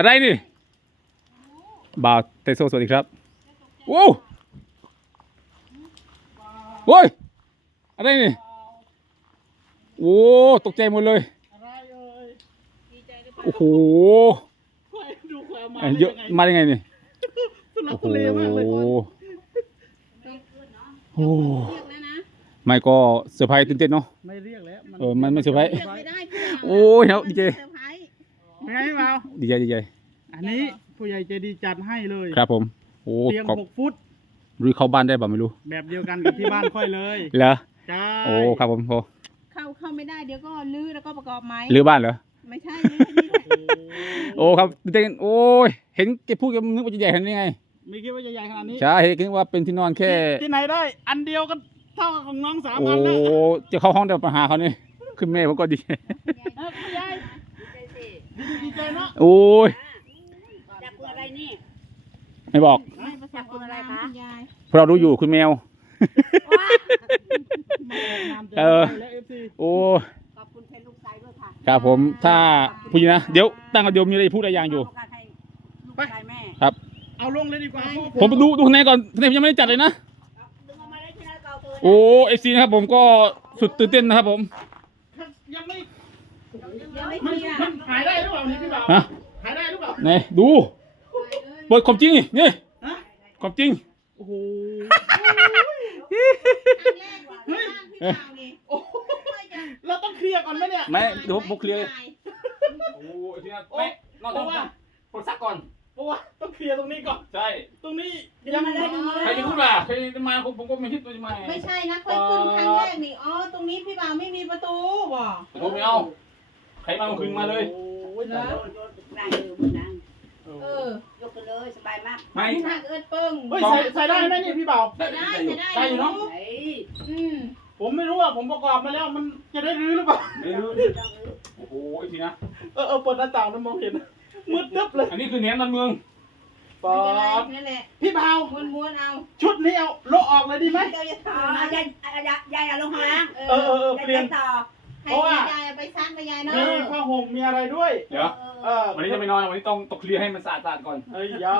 อะไรนี่บ่าวเตโซสวัสดีครับโว้วโว้ยอะไรนี่โอ้ตกใจหมดเลยอะไรเอ่ยโอ้โหค่อยดูความมาเอ้ยเยอะมาได้ไงนี่ทุลัโอ้กโหทุเลมากเลยโอ้เรียกแล้วนะไม่ก็เซอร์ไพรส์ตื่นเต้นเนาะไม่เรียกแล้วเออมันไม่เซอร์ไพรส์เรียกไม่ได้เพื่นโอ้ยครับดีเจ เซอร์ไพรส์ไงพี่เมาดีใจดีใจอันนี้ผู้ใหญ่ใจดีจัดให้เลยครับผม โอ้เตียงขอบหกฟุตรื้อเข้าบ้านได้ป่ะไม่รู้ แบบเดียวกันกับที่บ้านค่อยเลยเหรอ ใช่โอ้ครับผมโอ้เข้าเข้าไม่ได้เดี๋ยวก็ลื้อแล้วก็ประกอบไม้รื้อบ้านเหรอ ไม่ใช่ลื้อนี่แหละโอ้ครับตื่นเต้นโอ้ย เห็นแกพูดแกนึกว่าจะใหญ่ขนาดนี้ไง ไม่คิดว่าจะใหญ่ขนาดนี้ใช่เห็นคิดว่าเป็นที่นอนแค่ ที่ไหนได้ อันเดียวก็เท่ากับของน้องสามโอ้ อันแล้วจะเข้าห้องเดี๋ยวปัญหาเขานี่ ขึ้นแม่ผมก็ดี เออผู้ใหญ่ ดีใจเนาะโอ้ยจากคุณอะไรนี่ไม่บอกไม่ประสบความสำเร็จคุณยายพวกเรารู้อยู่คุณแมวนานจะเออไปแล้วเอฟซีโอ้ขอบคุณแทนลูกชายด้วยค่ะครับผมถ้าพูดอย่างนี้นะ เดี๋ยวตั้งกับโยมมีอะไรพูดอะไรอย่างอยู่ ขบคุณให้ลูกชายแม่เอาลงเลยดีกว่าเพราะผมไปดูดูข้างในก่อนข้างในผมยังไม่ได้จัดเลยนะ ดึงออกมาได้ที่ไหนเก่าเธอนะ โอ้เอฟซีนะครับผมก็สุดตื่นเต้นนะครับผมยังไม่ยังไม่มันเคลียร์มันหายได้หรือเปล่านี่พี่บ่าวฮะหายได้หรือเปล่าไหนดูเปิดความจริงนี่นี่ฮะความจริงโอ้โหครั้งแรกที่บ้านพี่บ่าวนี่โอ้โหเราต้องเคลียร์ก่อนไหมเนี่ยไม่เดี๋ยวผมเคลียร์เลยโอ้เอฟซีนะไม่นอกเพจากราะว่ากดซักก่อนเพราะว่าต้องเคลียร์ตรงนี้ก่อนใช่ตรงนี้ดึงมาเลยดึงมาเลยใครจะพูดล่ะใครจะมาผมผมก็ไม่คิดตัวจะมาไม่ใช่นะค่อยขึ้นครั้งแรกนี่อ๋อตรงนี้พี่บ่าวไม่มีประตูบ่ผมไม่เอาใค รมาเอาคืนมาเลย โอ้ยเหรอโยนโยนได้เลยมือนั้นเออยกไปเลยสบายมากไม่หักเอิดเปิ้งเฮ้ยใส่ใส่ได้ไหมนี่พี่เบาใส่ได้ใส่ได้ได้อยู่เนอะเฮ้ยอืมผมไม่รู้ว่าผมประกอบมาแล้วมันจะได้รื้อหรือเปล่า ไม่รู้ต้องรื้อโอ้โหไอ้ทีนะ เออเออเปิดหน้าต่างมันมองเห็น มืดตึ๊บเลยอันนี้คือเนียนดอนเมืองปอไม่เป็นไรดนั่นแหละพี่เบา ม้วนม้วนๆเอาชุดนี้เอาโละออกเลยดีไหม เจ้าจะอ๋ทำอนะยายยายยายอย่าลงข้างล่างเอเออเอออเออเปลี่ยนต่อ ให้ยายเอาไปซักไปยายเนาะมีผ้าห่มมีอะไรด้วยเดี๋ยว เออวันนี้จะไม่นอน วันนี้ต้องตกเคลียร์ให้มันสะอาดๆก่อนเอ้ยยา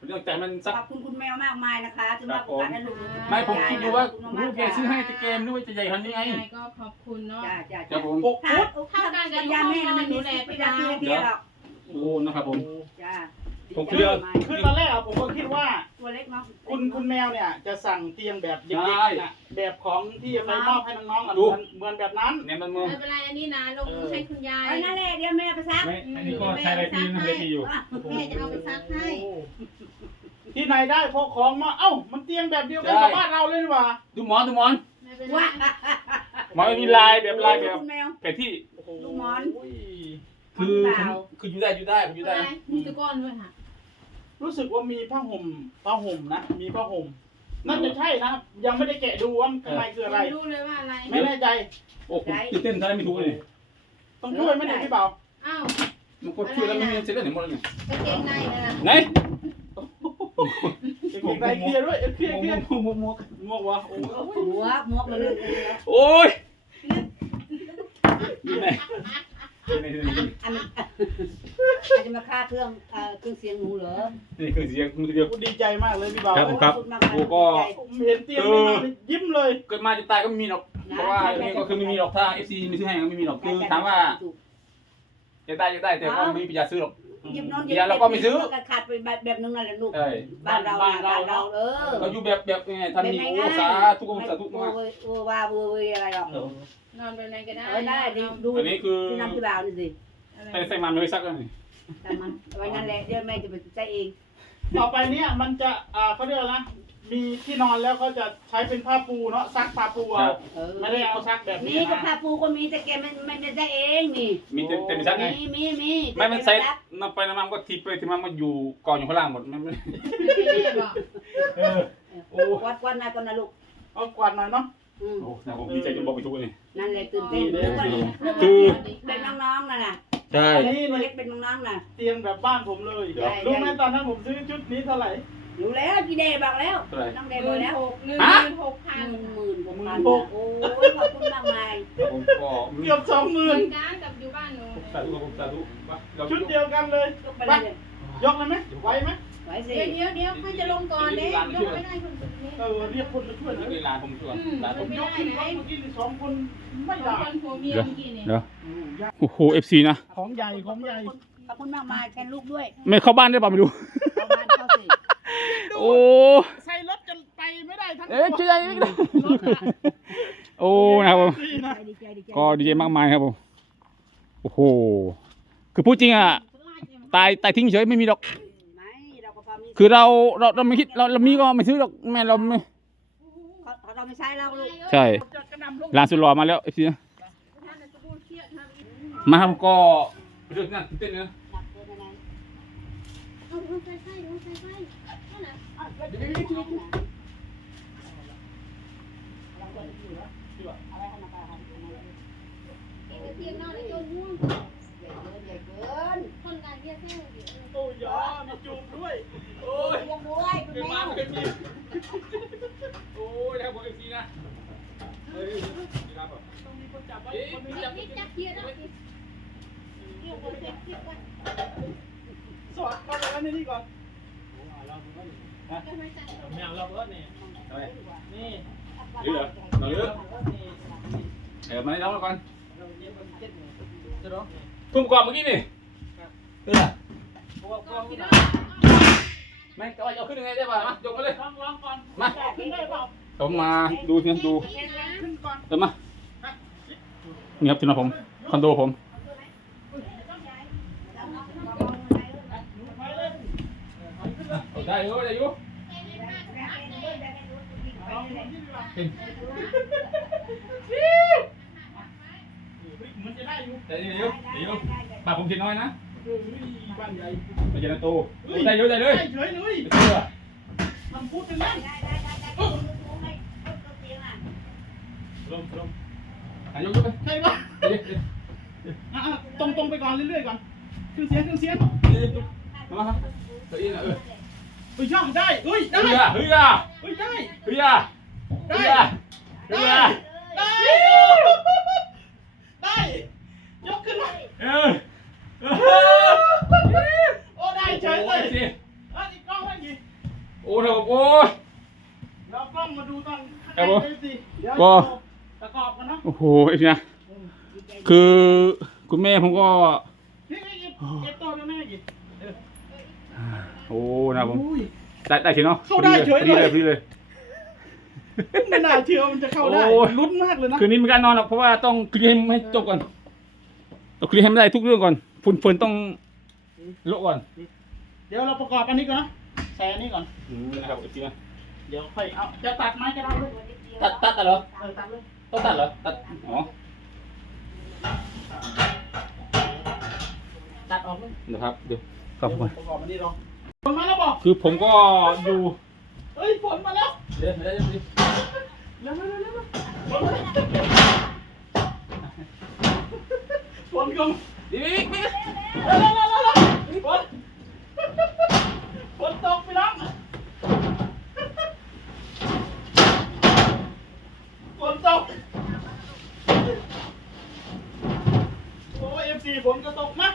วันนี้ต้องใจมันสัก ขอบคุณคุณแมวมากมายนะคะที่มาประกาศให้ลูกไม่ผมคิดดูว่าลูกแกซื้อให้แต่เกมนึกว่าจะใหญ่ขนาดนี้ไงยายก็ขอบคุณเนาะ จ้าจ้าครับผมหกถ้าฟุตถ้าการยาแม่มันมีไปได้ที่เดียวหรอกโอ้ นะครับผม จ้า ผมเคลียร์คือตอนแรกอะผมก็คิดว่า ตัวเล็กเนาะคุณคุณแมวเนี่ยจะสั่งเตียงแบบเด็กใช่ๆน่ะแบบของที่ไปมอบให้น้องๆอะดูเหมือนเหมือนแบบนั้นเนียนดอนเมืองไม่เป็นไรอันนี้นะลงให้คุณยายเอานั่นแหละเดี๋ยวแม่ไปซักไม่อันนี้ก็ใช้อะไรปีนึงเลยปีอยู่แม่จะเอาไปซักให้โอ้ที่ไหนได้พกของมาเอ้ามันเตียงแบบเดียวกันกับบ้านเราเลยนี่หว่าดูหมอนดูหมอนไม่เป็นไรว้าหมอนมีลายแบบลายแบบคุณแมวแผนที่โอ้โหลูกหมอนคือคืออยู่ได้อยู่ได้ผมอยู่ไม่ได้เป็นไรมีตะก้อนด้วยค่ะรู้สึกว่ามีผ้าห่มผ้าห่มนะ มีผ้าห่มน่าจะใช่นะ ยังไม่ได้แกะดูว่าข้างในคืออะไร ไม่รู้เลยว่าอะไร ไม่แน่ใจ โอ้ผมตื่นเต้นทำอะไรไม่ถูกเลย ต้องช่วยไหมเนี่ยพี่เบาอ้าวมันก็ช่วยแล้วไม่มีเสร็จแล้วไหนหมดเลยเนี่ยกางเกงในนะนะไหนเก่งๆได้เคลียร์ด้วยเคลียร์เคลียร์มุกมุกมุกงอกวะโอ้ยหัวหมวกมาเลยโอ้ยอยู่ไหน อยู่ไหนอยู่ไหนอันจะมาฆ่าเครื่องเอ่อเครื่องเสียงหนูเหรอนี่คือเสียงมือเดียวดีใจมากเลยพี่เบาครับ ผมโอ้ก็ผมเห็นเตียงนี่มายิ้มเลย เกิดมาจะตายก็ไม่มีหรอกเพราะว่านี่ก็คือไม่มีหรอกถ้า FC ไม่ซื้อให้ก็ไม่มีหรอกคือถามว่าจะได้จะได้แต่ก็ไม่มีปัญญาซื้อหรอกยิบนอนเดี๋ยวเราก็ไม่ซื้อขาดไปแบบนึงนั่นแหละลูกใช่บ้านเราบ้านเราเออเราอยู่แบบแบบยังไงทำนี่โอ้สาธุสาธุมากเวอร์เวอร์ว่าเวอร์เวอร์อะไรหรอก นอนไปไหนก็ได้เออได้ดิดูอันนี้คือที่น้ำที่บ่าวนี่สิอะไรใส่ใส่มันไม่ซักแล้วนี่แต่มันไว้นั่นแหละเดี๋ยวแม่จะไปใจเองต่อไปเนี่ยมันจะอ่าเขาเรียกอะไรนะ มีที่นอนแล้วเขาจะใช้เป็นผ้าปูเนาะซักผ้าปูเอาเออไม่ได้เอาซักแบบนี้นี่ก็นะผ้าปูก็มีแต่แกมันมันจะได้เองนี่มีเต็มเต็มซักไงมีมีมีไม่มันใส่นำไปนำมาก็ทีไปทีมามันอยู่กองอยู่ข้างล่างหมดมันไม่ไม่ได้บอกเออโอ้วัดวันนายก่อนนะลูกเอากวาดหน่อยเนาะ อืมโอ้นะผมดีใจจนบอกไม่ถูกเลย นั่นแหละตื่นเต้นดีนึกเลว่ายนึกคืว่าอเป็นน้องๆน่ะน่ะใช่นี่ตัวนี่เล็กเป็นน้องๆน่ะ เตียงแบบบ้านผมเลยเดี๋ยว รู้ไหมตอนนั้นผมซื้อชุดนี้เท่าไหร่รู้แล้วพี่เดย์บอกแล้ว เท่าไหร่น้องหเดย์บอกมื่นแล้วหกหนึ่งหมื่นหกหพันนึ่งหมื่นหกพันหมื่นหกโอ้ยขอบคุณมากมายผมก็เกือบสองหเหมื่มืนอนกันกับอยู่บ้านหนูเลยสาธุครับผมสาธุมาเราชุดเดียวกันเลยไปเลยยกเลยไหมไหวไหม ไว้สิเดี๋ยวเดี๋ยวเดี๋ยวใครจะลงก่อนเด้ยกไม่ได้คนอื่นนี่เออเรียกคนมาช่วยเดี๋ยวเลนี้ยร้านผมช่วยอืมร้านผมยกขึ้นรถเมื่อกี้นี่สองคนไม่สองได้คนผัวเมียเมื่อกี้นี่เดี๋ยวอืมยากโอ้โหเอฟซีนะ ของใหญ่ของใหญ่ขอบคุณมากมายแทนลูกด้วย ไม่เข้าบ้านได้ป่ะไม่รู้เอาบ้านเข้าสิโอ้ใส่รถจะไปไม่ได้ทั้งเอ๊ะช่วยยังไงโอ้นะครับผมดีนะดีใจดีใจก็ดีใจมากมายครับผมโอ้โหคือพูดจริงอะตายตายทิ้งเฉยไม่มีดอก ไม่เราก็พอมี คือเราเราเราไม่คิดเราเรามีก็ไม่ซื้อหรอกแม่เราไม่เขาเราไม่ใช่เราลูกใช่จะกระนำลงร้านสุดหล่อมาแล้วไอ้พี่นะมาครับก็เรื่องนั้นตื่นเต้นนะหนักเกินไปไหนเอาลงใส่ไฟลงใส่ไฟนั่นน่ะ แมวโอ้ยนะครับผมเอฟซีนะเฮ้ยครับผมต้องมีคนจับไว้คนนึงจับนี่จับเทียนนะเกี่ยวกับเทียนเทียนไว้สอดเข้าไปในนี่ก่อนจะไม่จับแมวเราเบิร์ดนี่นี่หรือเหรอเราเลือเออมาให้น้องก่อนทุ่มก่อนเมื่อกี้นี่เออ แล้วแม่งจะว่าเอาขึ้นยังไงได้ป่ะมายกมาเลย ลองลองก่อนมาขึ้นได้เปล่าผมมาดูสิดูขึ้นก่อนเดี๋ยวมานี่ครับที่นอนผมคอนโดผม ไปเลยได้อยู่ได้อยู่ลองคนที่ดีกว่ามันจะได้อยู่ได้อยู่ได้อยู่ปากผมทีน้อยนะเออ บ้านใหญ่ไม่ใช่ในตู้ได้อยู่ได้เลยได้เฉยเลยไม่เชื่อทำพูดเป็นเล่นลมลมอะยกยกไปใช่ปะเดี๋ยวเดี๋ยวอะอะตรงตรงๆไปก่อนเรื่อยๆก่อนขึ้นเสียงขึ้นเสียงเดี๋ยวเดี๋ยวมามาเก้าอี้นะเออเฮ้ยช่องได้เฮ้ยได้เฮ้ยอะเฮ้ยอะเฮ้ยได้เฮ้ยอะเฮ้ยอะเฮ้ยอะได้ได้ยกขึ้นมา เออเออ โอ้ได้เฉยเล โอ้ ย ยสิ อะอีกกล้องให้ดี โอ้เถอะโอ้ย เดี๋ยวเอากล้องมาดูตอนข้าง ครับผม ในเลยสิเดี๋ยว ก็ประกอบกันเนาะโอ้โหไอ้เนี่ยคือคุณแม่ผมก็นี่นี่นี่เก็บตัวไปแม่กี่เออโอ้นะครับผมอุ้ย ได้ได้สิเนาะเข้าได้เฉยเลยพอดีพอดีเลย ไม่น่าเชื่อมันจะเข้าได้โอ้ย ลุ้นมากเลยนะคืนนี้ไม่กล้านอนหรอกเพราะว่าต้องเคลียร์ให้จบก่อนต้องเคลียร์ให้ไม่ได้ทุกเรื่องก่อนฝุ่นฝนต้องโละก่อนเดี๋ยวเราประกอบอันนี้ก่อนนะใส่อันนี้ก่อนอืมนะครับจริงๆนะเดี๋ยวค่อยเอาจะตัดไม้ก็ได้ลูก ตัดตัดตัดเหรอเออตัดเลยต้องตัดเหรอตัดอ๋อตัดออกเลยเดี๋ยวครับเดี๋ยวครับผมประกอบอันนี้รอฝนมาแล้วบอกคือผมก็อยู่เฮ้ยฝนมาแล้วเดี๋ยวเดี๋ยวเดี๋ยวเดี๋ยวเร็วเร็วเร็วเร็วฝนมาแล้วฝนกงเดี๋ยวเดี๋ยวเดี๋ยวเร็วเร็วเร็วเร็วเร็วฝนฝนตกไปแล้วฝนตก โอ้ยเอฟซีฝนก็ตกนะ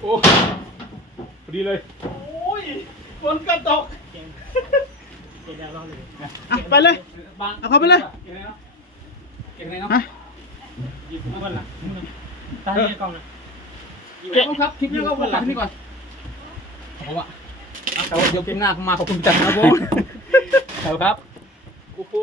โอ้พอดีเลย โอ้ยฝนก็ตกอะไปเลย เอาเข้าไปเลย เก่งเลยเนาะเก่งเลยเนาะฮะหยิบมาก่อนละตาเนี่ยกล้องนะเก่งครับคลิปนี้ก็ฝากนี่ก่อนผมอะแต่ว่าเดี๋ยวคลิปหน้าผมมาขอบคุณจัดนะครับผมครับครับ โอ้โห